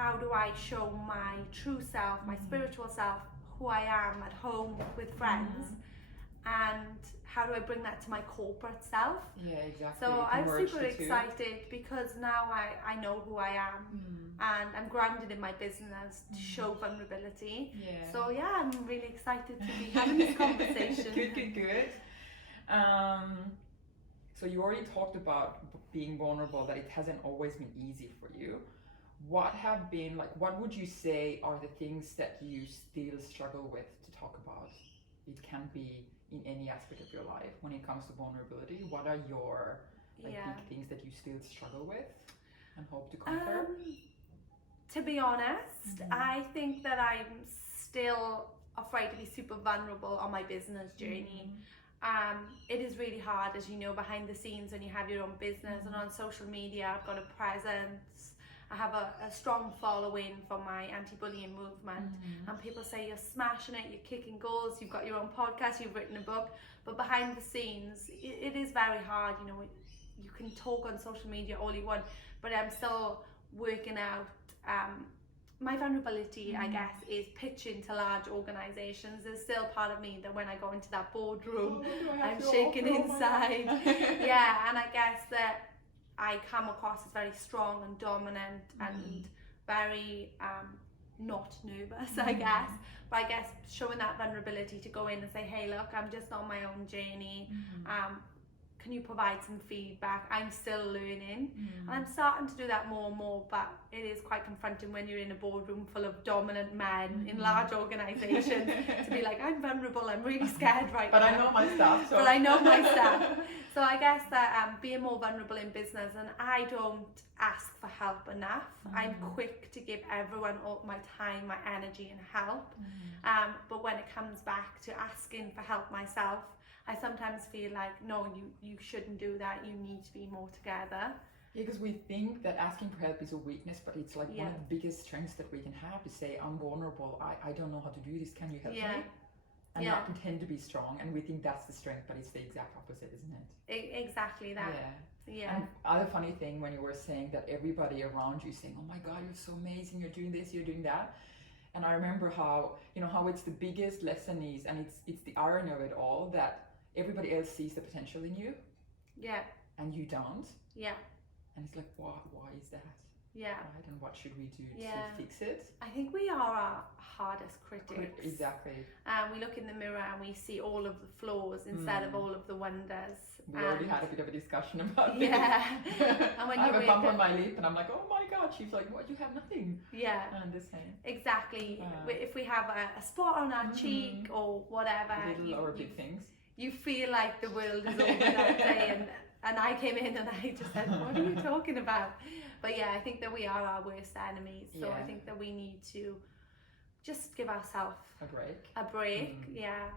how do I show my true self, my spiritual self, who I am at home with friends, and how do I bring that to my corporate self? Yeah, exactly. So I'm super excited because now I know who I am, and I'm grounded in my business to show vulnerability. Yeah. So yeah, I'm really excited to be having this conversation. Good. So you already talked about being vulnerable, that it hasn't always been easy for you. What would you say are the things that you still struggle with to talk about? It can be in any aspect of your life when it comes to vulnerability. What are your big things that you still struggle with and hope to conquer? To be honest, I think that I'm still afraid to be super vulnerable on my business journey. It is really hard, as you know, behind the scenes when you have your own business, and on social media I've got a presence. I have a strong following for my anti-bullying movement, and people say you're smashing it, you're kicking goals, you've got your own podcast, you've written a book, but behind the scenes it is very hard. You know, you can talk on social media all you want, but I'm still working out my vulnerability, I guess, is pitching to large organisations. There's still part of me that when I go into that boardroom, I'm shaking inside. Yeah, and I guess that I come across as very strong and dominant and very not nervous, I guess. But I guess showing that vulnerability to go in and say, hey, look, I'm just on my own journey. Can you provide some feedback? I'm still learning, and I'm starting to do that more and more, but it is quite confronting when you're in a boardroom full of dominant men in large organisations to be like, I'm vulnerable, I'm really scared right now. But I know my stuff. But I know my stuff. So I guess that being more vulnerable in business, and I don't ask for help enough. I'm quick to give everyone all my time, my energy and help. But when it comes back to asking for help myself, I sometimes feel like, no, you shouldn't do that. You need to be more together. Yeah, because we think that asking for help is a weakness, but it's like one of the biggest strengths that we can have, to say, I'm vulnerable, I don't know how to do this, can you help me? And not pretend to be strong. And we think that's the strength, but it's the exact opposite, isn't it? Exactly that. Yeah. And other funny thing, when you were saying that everybody around you saying, oh my God, you're so amazing, you're doing this, you're doing that. And I remember how, you know, how it's the biggest lesson is, and it's the irony of it all, that everybody else sees the potential in you. Yeah. And you don't. Yeah. And it's like, why is that? Yeah. Right? And what should we do to fix it? I think we are our hardest critics. Exactly. We look in the mirror and we see all of the flaws instead of all of the wonders. We already had a bit of a discussion about this. Yeah. And when I have a bump on my lip and I'm like, oh my God. She's like, what, you have nothing. Yeah. And the same. Exactly. If we have a spot on our cheek or whatever. Little or big things. You feel like the world is over that day, and I came in and I just said, what are you talking about? But yeah, I think that we are our worst enemies. So I think that we need to just give ourselves a break. Yeah.